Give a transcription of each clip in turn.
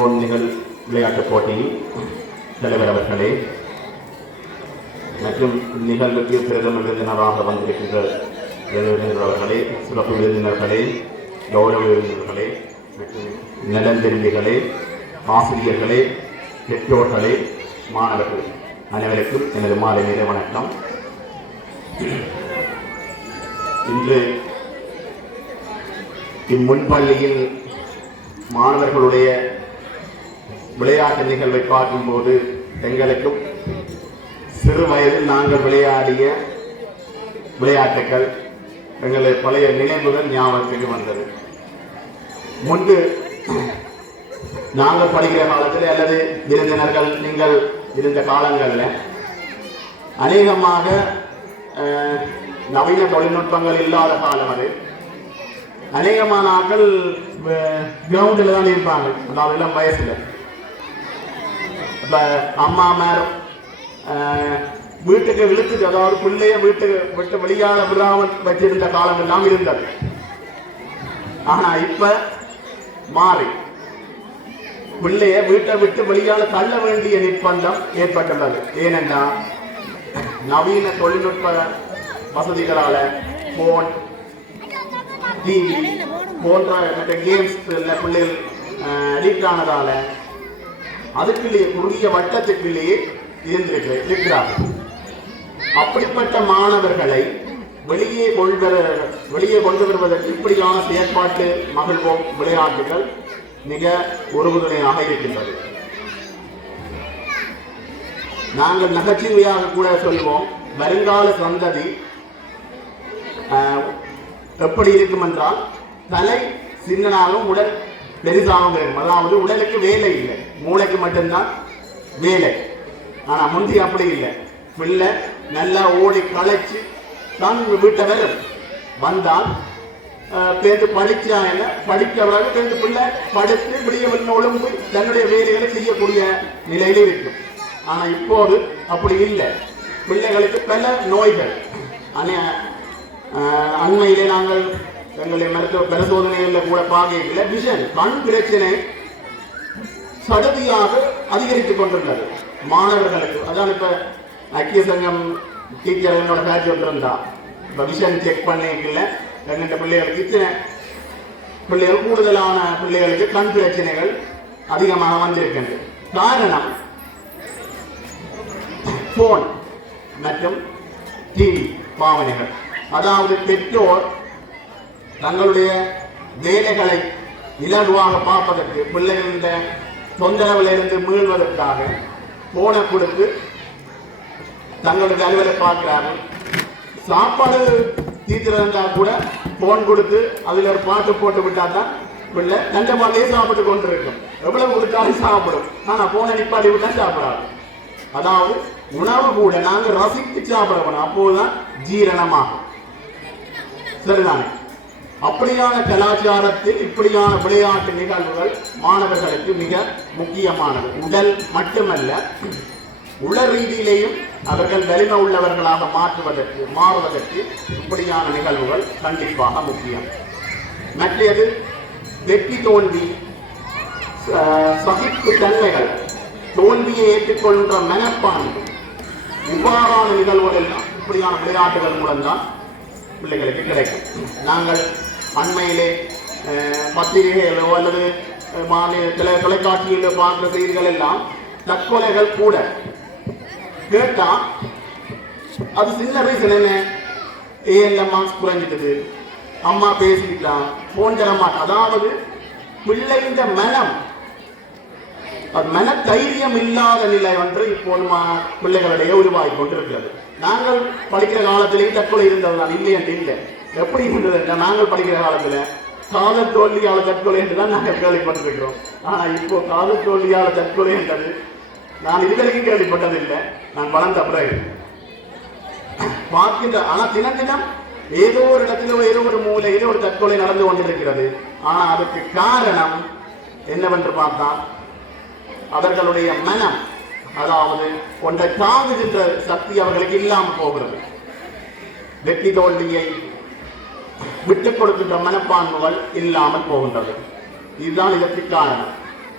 இளங்கோன் விளையாட்டுப் போட்டியில் தலைவர் அவர்களே மற்றும் நிகழ்வுக்கு பிரதம விருந்தினராக வந்திருக்கின்ற அவர்களே, சிறப்பு விருந்தினர்களே, கௌரவ விருந்தினர்களே மற்றும் நலந்தெரிவிகளே, ஆசிரியர்களே, பெற்றோர்களே, மாணவர்கள் அனைவருக்கும் எனது மாலை நேர வணக்கம். இன்று இம்முன்பள்ளியில் மாணவர்களுடைய விளையாட்டு நிகழ்வை பார்க்கும்போது எங்களுக்கும் சிறு வயதில் நாங்கள் விளையாடிய விளையாட்டுகள் எங்களுடைய பழைய நினைவுகள் ஞாபகத்துக்கு வந்தது. முன்பு நாங்கள் படிக்கிற காலத்தில் அல்லது விருந்தினர்கள் நீங்கள் இருந்த காலங்களில் அநேகமாக நவீன தொழில்நுட்பங்கள் இல்லாத காலம் அது. அநேகமான ஆட்கள் கிரவுண்டில் தான் இருப்பாங்க, அதாவது எல்லாம் வயசில். இப்போ அம்மாமார் வீட்டுக்கு இழுத்துட்டு, அதாவது பிள்ளைய வீட்டுக்கு விட்டு வெளியால விடாமல் வச்சிருந்த காலம் எல்லாம் இருந்தது. ஆனா இப்ப மாறி பிள்ளைய வீட்டை விட்டு வெளியால தள்ள வேண்டிய நிர்பந்தம் ஏற்பட்டுள்ளது. ஏனென்றா நவீன தொழில்நுட்ப வசதிகளால போன், டிவி போன்ற கேம்ஸ் பிள்ளைகள் அடிக்ட் ஆனதால அதுக்குள்ளேயே குறுகிய வட்டத்துக்குள்ளேயே இருக்கிறார்கள். அப்படிப்பட்ட மாணவர்களை வெளியே கொண்டு வருவதற்கு இப்படியான செயற்பாட்டு மகிழ்வோம் விளையாட்டுகள் மிக உறுதுணையாக இருக்கின்றது. நாங்கள் நகைச்சுவையாக கூட சொல்வோம், வருங்கால சந்ததி எப்படி இருக்கும் என்றால் தலை சின்னனாகவும் உடல் பெரிதாகவும் இருக்கும். அதாவது உடலுக்கு வேலை இல்லை, மூளைக்கு மட்டும்தான் வேலை. ஆனா முந்தி அப்படி இல்லை. பிள்ளை நல்லா ஓடி களைச்சு தான் வீட்டை வரும். வந்தால் பேருந்து படிச்சா என்ன படிக்கிறவர்கள் பேருந்து பிள்ளை படித்து விடிய ஒழுங்கு தன்னுடைய வேலைகளை செய்யக்கூடிய நிலையில இருக்கும். ஆனா இப்போது அப்படி இல்லை. பிள்ளைகளுக்கு பல நோய்கள். அண்மையிலே நாங்கள் எங்களுடைய மருத்துவ பரிசோதனைகளில் கூட பார்க்கல, விஷன் கண் பிரச்சனை சடதியாக அதிகரித்துக் கொண்டுள்ளது மாணவர்களுக்கு. அதான் இப்ப ஐக்கிய சங்கம் டீச்சர் என்னோட காட்சி ஒன்றிருந்தா, இப்ப விஷன் செக் பண்ணிக்கல எங்கிட்ட பிள்ளைகளுக்கு இத்தனை பிள்ளைகள் கூடுதலான பிள்ளைகளுக்கு கண் பிரச்சனைகள் அதிகமாக வந்திருக்கின்றது. காரணம் போன் மற்றும் டிவி பாவனைகள். அதாவது பெற்றோர் தங்களுடைய வேலைகளை இலகுவாக பார்ப்பதற்கு, பிள்ளைகளின் தொந்தரவிலிருந்து மீள்வதற்காக போனை கொடுத்து தங்களுடைய அலுவலை பார்க்கிறார்கள். சாப்பாடு தீர்த்திருந்தா கூட போன் கொடுத்து அதில் ஒரு பாட்டு போட்டு விட்டால் தான் பிள்ளை தண்டமாலே சாப்பிட்டு கொண்டிருக்கும். எவ்வளவு கொடுத்தாலும் சாப்பிடும், ஆனால் போனை நிப்பாட்டி விட்டா சாப்பிடாது. அதாவது உணவு கூட நாங்கள் ரசித்து சாப்பிடணும், அப்போதுதான் ஜீரணமாகும். சரிதானே? அப்படியான கலாச்சாரத்தில் இப்படியான விளையாட்டு நிகழ்வுகள் மாணவர்களுக்கு மிக முக்கியமானது. உடல் மட்டுமல்ல, உள ரீதியிலேயும் அவர்கள் வலிமை உள்ளவர்களாக மாறுவதற்கு இப்படியான நிகழ்வுகள் கண்டிப்பாக முக்கியம். மற்றது வெற்றி தோல்வி, சகிப்பு தன்மைகள், தோல்வியை ஏற்றுக்கொள்கின்ற மனப்பான்மை, இவ்வாறான நிகழ்வுகள் இப்படியான விளையாட்டுகள் மூலம்தான் பிள்ளைகளுக்கு கிடைக்கும். நாங்கள் அண்மையிலே பத்திரிகைகளோ அல்லது தொலைக்காட்சியில் பார்க்கிற செய்திகள் எல்லாம் தற்கொலைகள் கூட கேட்டா அது சின்ன ரீசன் என்ன, ஏஎல்எம் மார்க்ஸ் குறைஞ்சிட்டது, அம்மா பேசிக்கிட்டான், போன் தரமாட்டா. அதாவது பிள்ளைந்த மனம், மன தைரியம் இல்லாத நிலை ஒன்று இப்போது பிள்ளைகளிடையே உருவாகி கொண்டிருக்கிறது. நாங்கள் படிக்கிற காலத்திலேயே தற்கொலை இருந்ததுதான், இல்லை என்று இல்லை. எப்படி இருந்தது என்றால், நாங்கள் படிக்கிற காலத்துல காதல் தோல்வியால தற்கொலை என்றுதான் நாங்கள் கேள்விப்பட்டிருக்கிறோம். ஆனா இப்போ காதல் தோல்வியால தற்கொலை என்றது நான் இதுவரைக்கும் கேள்விப்பட்டதில்லை. நான் வளர்ந்த பிறகு பார்க்கின்ற, ஆனா தினம் தினம் ஏதோ ஒரு இடத்திலோ ஏதோ ஒரு மூலையில ஒரு தற்கொலை நடந்து கொண்டிருக்கிறது. ஆனா அதுக்கு காரணம் என்னவென்று பார்த்தால் அவர்களுடைய மனம், அதாவது ஒன்றை தாங்குகின்ற சக்தி அவர்களுக்கு இல்லாமல் போகிறது. வெற்றி தோல்வியை விட்டுக் கொடுக்கின்ற மனப்பான்மைகள் இல்லாமல் போகின்றது. இதுதான் இதற்கு காரணம்.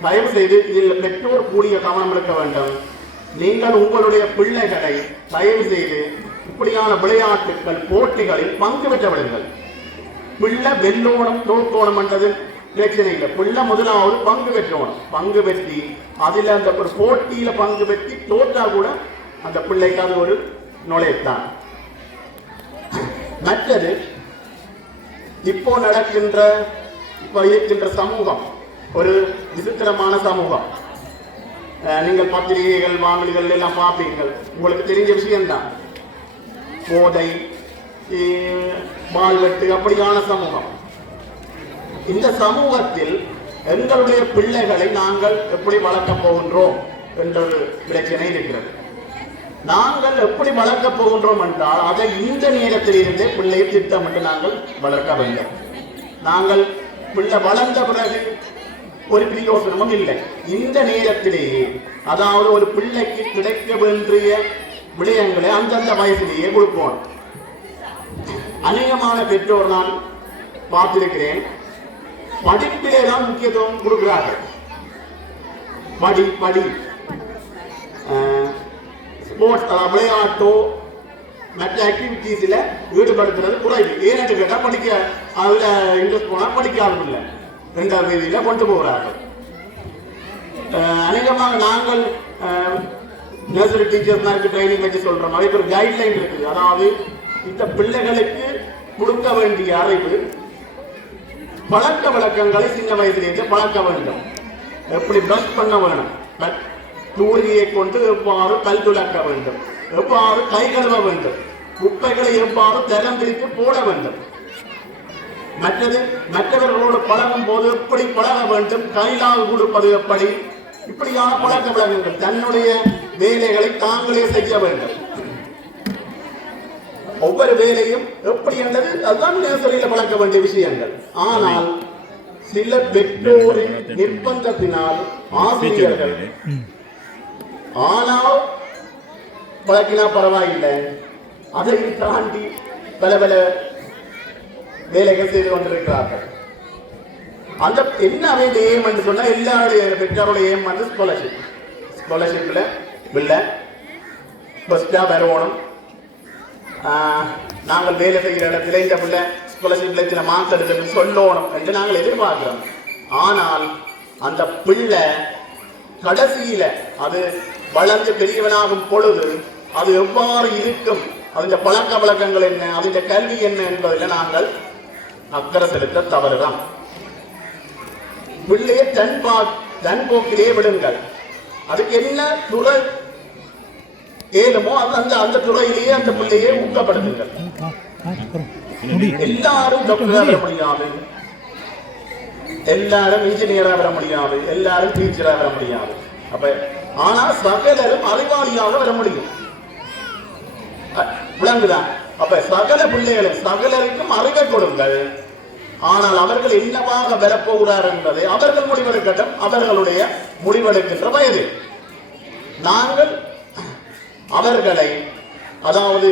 தயவு செய்து இதில் பெற்றோர் கூடிய கவனம் எடுக்க வேண்டும். நீங்கள் உங்களுடைய பிள்ளைகளை தயவு செய்து இப்படியான விளையாட்டுகள் போட்டிகளில் பங்கு பெற்ற விடுங்கள். பிள்ளை வெல்லோணம் தோற்கோணம் என்றது பிரச்சனை இல்லை. பிள்ளை முதலாவது பங்கு பெற்றோணும். பங்கு பெற்றி அதில் அந்த ஒரு போட்டியில பங்கு பெற்றி தோற்றா கூட அந்த பிள்ளைக்கு அது ஒரு நுழைத்தான். மற்றது இப்போ நடக்கின்ற இப்ப இருக்கின்ற சமூகம் ஒரு விசித்திரமான சமூகம். நீங்கள் பத்திரிகைகள் வானொலிகள் எல்லாம் பார்ப்பீர்கள். உங்களுக்கு தெரிஞ்ச விஷயம்தான். போதை, வாழ்வெட்டு அப்படியான சமூகம். இந்த சமூகத்தில் எங்களுடைய பிள்ளைகளை நாங்கள் எப்படி வளர்க்கப் போகின்றோம் என்ற ஒரு பிரச்சனை இருக்கிறது. நாங்கள் எப்படி வளர்க்கப் போகின்றோம் என்றால் அதை இந்த நேரத்தில் இருந்தே பிள்ளையை திட்டமிட்டு நாங்கள் வளர்க்க வேண்டும். நாங்கள் பிள்ளை வளர்ந்த பிறகு ஒரு பிரயோசனமும் இல்லை. இந்த நேரத்திலேயே, அதாவது ஒரு பிள்ளைக்கு கிடைக்க வேண்டிய விடயங்களை அந்தந்த வயசிலேயே கொடுப்போம். அநேகமான பெற்றோர் நான் பார்த்திருக்கிறேன், படிப்பிலே தான் முக்கியத்துவம் கொடுக்கிறார்கள். படி படி ஸ்போர்ட்ஸ், விளையாட்டோ மற்ற ஆக்டிவிட்டிஸில் ஈடுபடுத்துறது குறைவு. ஏன்னு கேட்டால் படிக்க அதில் இன்ட்ரெஸ்ட் போனால் படிக்காமல் இல்லை, ரெண்டாவது ரீதியில் கொண்டு போகிறார்கள். அநேகமாக நாங்கள் நர்சரி டீச்சர்ஸ்னாருக்கு ட்ரைனிங் வச்சு சொல்கிற மாதிரி ஒரு கைட்லைன் இருக்குது. அதாவது இந்த பிள்ளைகளுக்கு கொடுக்க வேண்டிய அறிவு, பழக்க வழக்கங்களை சின்ன வயதிலேயே பழக்க வேண்டும். எப்படி பிரஷ் பண்ண வேணும், தூரியை கொண்டு எவ்வாறு கல் துளக்க வேண்டும், எவ்வாறு கை கழுவ வேண்டும், குப்பைகளை எவ்வாறு தரம் பிரித்து போட வேண்டும், மற்றது மற்றவர்களோடு பழகும் போது எப்படி பழக வேண்டும், கைலாக கொடுப்பது எப்படி, இப்படியான பழக்க வழக்கங்கள். தன்னுடைய வேலைகளை தாங்களே செய்ய வேண்டும். ஒவ்வொரு வேலையும் எப்படி என்றது அதுதான் நேசரியில் பழக்க வேண்டிய விஷயங்கள். ஆனால் சில பெற்றோரின் நிர்பந்தத்தினால் ஆசிரியர்கள் ஆனால் பழக்கினா பரவாயில்லை, அதை தாண்டி பல பல வேலைகள் செய்து கொண்டிருக்கிறார்கள். அந்த என்ன அவங்க ஏம் என்று சொன்னா எல்லாருடைய பெற்றோருடைய ஏம் வந்து ஸ்காலர்ஷிப்ல இல்லை ஃபர்ஸ்டா வரணும், நாங்கள் வேலை செய்கிற இடத்துல இந்த பிள்ளை ஸ்காலர்ஷிப்ல சில மார்க்ஸ் எடுத்து சொல்லணும் என்று நாங்கள் எதிர்பார்க்கிறோம். ஆனால் அந்த பிள்ளை கடைசியில அது வளர்ந்து பெரியவனாகும் பொழுது அது எவ்வாறு இருக்கும், அதன் பழக்க வழக்கங்கள் என்ன, அதன் கல்வி என்ன என்பதில் நாங்கள் அக்கறை செலுத்த தவறுதான். பிள்ளையை தன் போக்கிலே விடுங்கள். அதுக்கு என்ன துறை ஏழுமோ அந்த துறையிலேயே அந்த பிள்ளையை ஊக்கப்படுத்துங்கள். எல்லாரும் டாக்டரா வர முடியாது, எல்லாரும் இன்ஜினியரா வர முடியாது, எல்லாரும் டீச்சரா வர முடியாது. அப்ப ஆனா சகலரும் அறிவாளியாக வர முடியும். விளங்குதான்? அப்ப சகல பிள்ளைகளும் சகலருக்கும் அறிவை கொடுங்கள். ஆனால் அவர்கள் என்னவாக வரப்போகிறார் என்பதை அவர்கள் முடிவெடுக்கட்டும், அவர்களுடைய முடிவெடுக்கின்ற வயது. நாங்கள் அவர்களை, அதாவது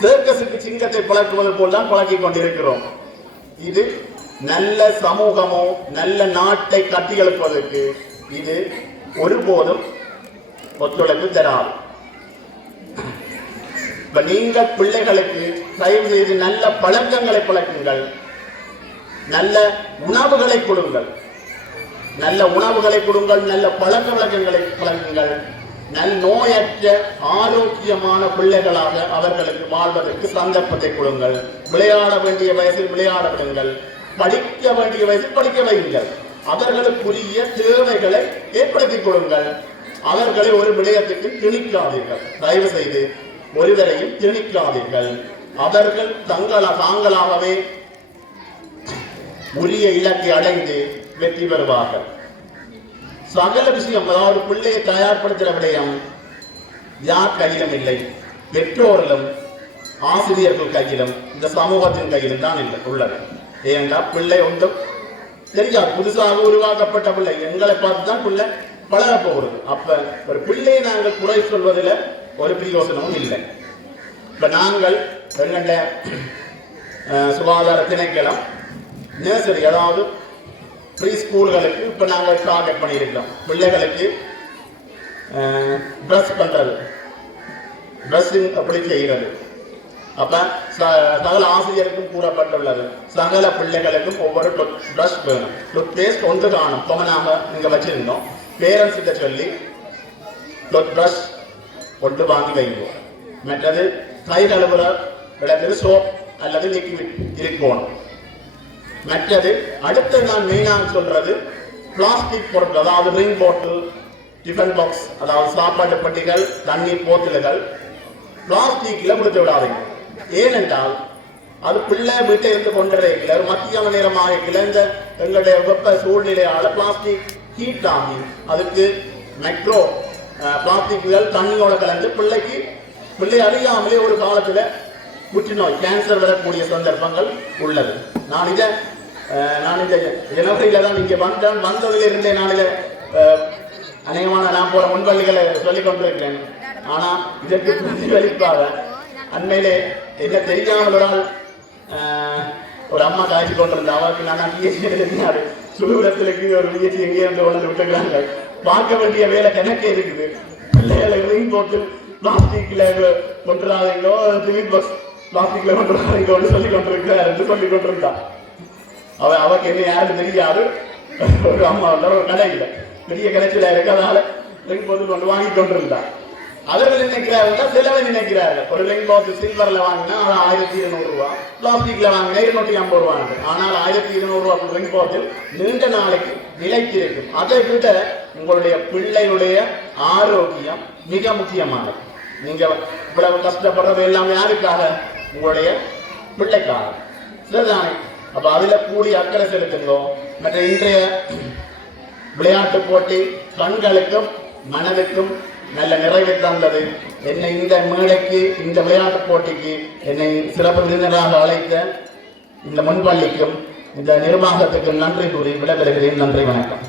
சர்க்கஸுக்கு சிங்கத்தை பழக்குவது போல் தான் பழக்கிக் கொண்டிருக்கிறோம். இது நல்ல சமூகமோ நல்ல நாட்டை கட்டியெழுப்பதற்கு இது ஒருபோதும் ஒத்துழைப்பு தராது. இப்ப நீங்கள் பிள்ளைகளுக்கு தயவு செய்து நல்ல பழக்கங்களை பழக்குங்கள், நல்ல உணவுகளை கொடுங்கள், நல்ல உணவுகளை கொடுங்கள், நல்ல பழக்க வழக்கங்களை பழக்குங்கள். நல் நோயற்ற ஆரோக்கியமான பிள்ளைகளாக அவர்களுக்கு வாழ்வதற்கு சந்தர்ப்பத்தை கொடுங்கள். விளையாட வேண்டிய வயசில் விளையாட விடுங்கள், படிக்க வேண்டிய வயசில் படிக்க வையுங்கள். அவர்களுக்குரிய தேவைகளை ஏற்படுத்திக் கொடுங்கள். அவர்களை ஒரு விடயத்துக்கு திணிக்காதீர்கள். தயவு செய்து ஒருவரையும் திணிக்காதீர்கள். அவர்கள் தாங்களாகவே உரிய இலக்கை அடைந்து வெற்றி பெறுவார்கள். சகல விஷயம், அதாவது பிள்ளையை தயார்படுத்துகிற விடயம் யார் கையிலும் இல்லை, பெற்றோர்களும் ஆசிரியர்கள் கையிலும் இந்த சமூகத்தின் கையிலும் தான் இல்லை உள்ளது. ஏன்னா பிள்ளை ஒன்றும் தெரியாது, புதுசாக உருவாக்கப்பட்ட பிள்ளை எங்களை பார்த்து தான் பிள்ளை பழக போகிறது. அப்ப ஒரு பிள்ளையை நாங்கள் குறை சொல்வதில் ஒரு பிரயோசனமும் இல்லை. இப்ப நாங்கள் எங்களுடைய சுகாதார திணைக்களம் நர்சரி, அதாவது ப்ரீ ஸ்கூல்களுக்கு இப்போ நாங்கள் டார்கெட் பண்ணியிருக்கிறோம். பிள்ளைகளுக்கு ட்ரெஸ் பண்ணுறது, ட்ரெஸ்ஸிங் அப்படி செய்கிறது. அப்போ சகல ஆசிரியருக்கும் கூறப்பட்டுள்ளது, சகல பிள்ளைகளுக்கும் ஒவ்வொரு ப்ரஷ் வேணும், டூத் பேஸ்ட் ஒன்று காணும் கொமனாக நீங்கள் வச்சுருந்தோம். பேரண்ட்ஸ் கிட்ட சொல்லி டூத் ப்ரஷ் ஒன்று வாங்கி வைங்க. மற்றது கை கழுவுற விளக்குது சோப் அல்லது லிக்விட் இருக்கணும். மற்றது அடுத்து நான் மெயினாக சொல்றது பிளாஸ்டிக் பொருட்கள், அதாவது ரிங் பாட்டில், டிஃபன் பாக்ஸ், அதாவது சாப்பாட்டு பட்டிகள், தண்ணீர் போத்தல்கள் பிளாஸ்டிக்ல கொடுத்து விடாதீங்க. ஏனென்றால் அது பிள்ளை வீட்டை இருந்து கொண்டிருக்கல, மத்தியான நேரமாக கிளந்த எங்களுடைய வெப்ப சூழ்நிலையால பிளாஸ்டிக் ஹீட் ஆகி அதுக்கு மைக்ரோ பிளாஸ்டிக்குகள் தண்ணியோட கலந்து பிள்ளை அறியாமலே ஒரு காலத்துல புற்றுநோய் கேன்சர் வரக்கூடிய சந்தர்ப்பங்கள் உள்ளது. நான் இந்த ஜனவரியில தான் இங்க வந்ததில் இருந்தே நான் இதை அநேகமான நான் போற முன்பள்ளிகளை சொல்லிக் கொண்டிருக்கிறேன். ஆனா இதற்கு பிரதிபலிப்பாக அண்மையிலே என்ன தெரியாமல் ஒரு அம்மா காய்ச்சி கொண்டிருந்த அவருக்கு நான் பிஎஸ்சி எழுதினாரு, சுடுகுடத்திற்கு ஒரு பிஎஸ்சி எங்கே இருந்து கொண்டு விட்டுக்கிறாங்க. பார்க்க வேண்டிய வேலை கணக்கே இருக்குது. பிள்ளைகளை ரிங் போட்டு பிளாஸ்டிக்ல கொண்டுறாதீங்களோ, டிஃபன் பாக்ஸ் பிளாஸ்டிக்ல கொண்டுறாதீங்கன்னு சொல்லி கொண்டிருந்தா. அவக்கு என்ன யாரும் தெரியாது. ஒரு அம்மா ஒரு கடை இல்லை, பெரிய கடைச்சியில இருக்கிறதால ரிங் போட்டு கொண்டு வாங்கி கொண்டிருந்தா. அவர்கள் நினைக்கிறார்கள், சிலவை நினைக்கிறார்கள் ஒரு ரிங் பாக்ஸ் சில்வர்ல வாங்கினா அது 1200 ரூபாய், பிளாஸ்டிக்ல வாங்கினா 250 ரூபாய். ஆனால் 1200 ரூபாய் ரிங் பாக்ஸ் நீண்ட நாளைக்கு நிலைக்கு இருக்கும். அதை விட உங்களுடைய பிள்ளையுடைய ஆரோக்கியம் மிக முக்கியமானது. நீங்க இவ்வளவு கஷ்டப்படுறது எல்லாம் யாருக்காக? உங்களுடைய பிள்ளைக்காக. சரிதானே? அப்ப அதுல கூடி அக்கறை செலுத்துங்க. மற்ற இன்றைய விளையாட்டு போட்டி கண்களுக்கும் மனதுக்கும் நல்ல நிறைவை தந்தது. என்னை இந்த மேடைக்கு, இந்த விளையாட்டு போட்டிக்கு என்னை சிறப்பு விருந்தினராக அழைத்த இந்த முன்பள்ளிக்கும் இந்த நிர்வாகத்துக்கும் நன்றி கூறி விடைபெறுகிறேன். நன்றி, வணக்கம்.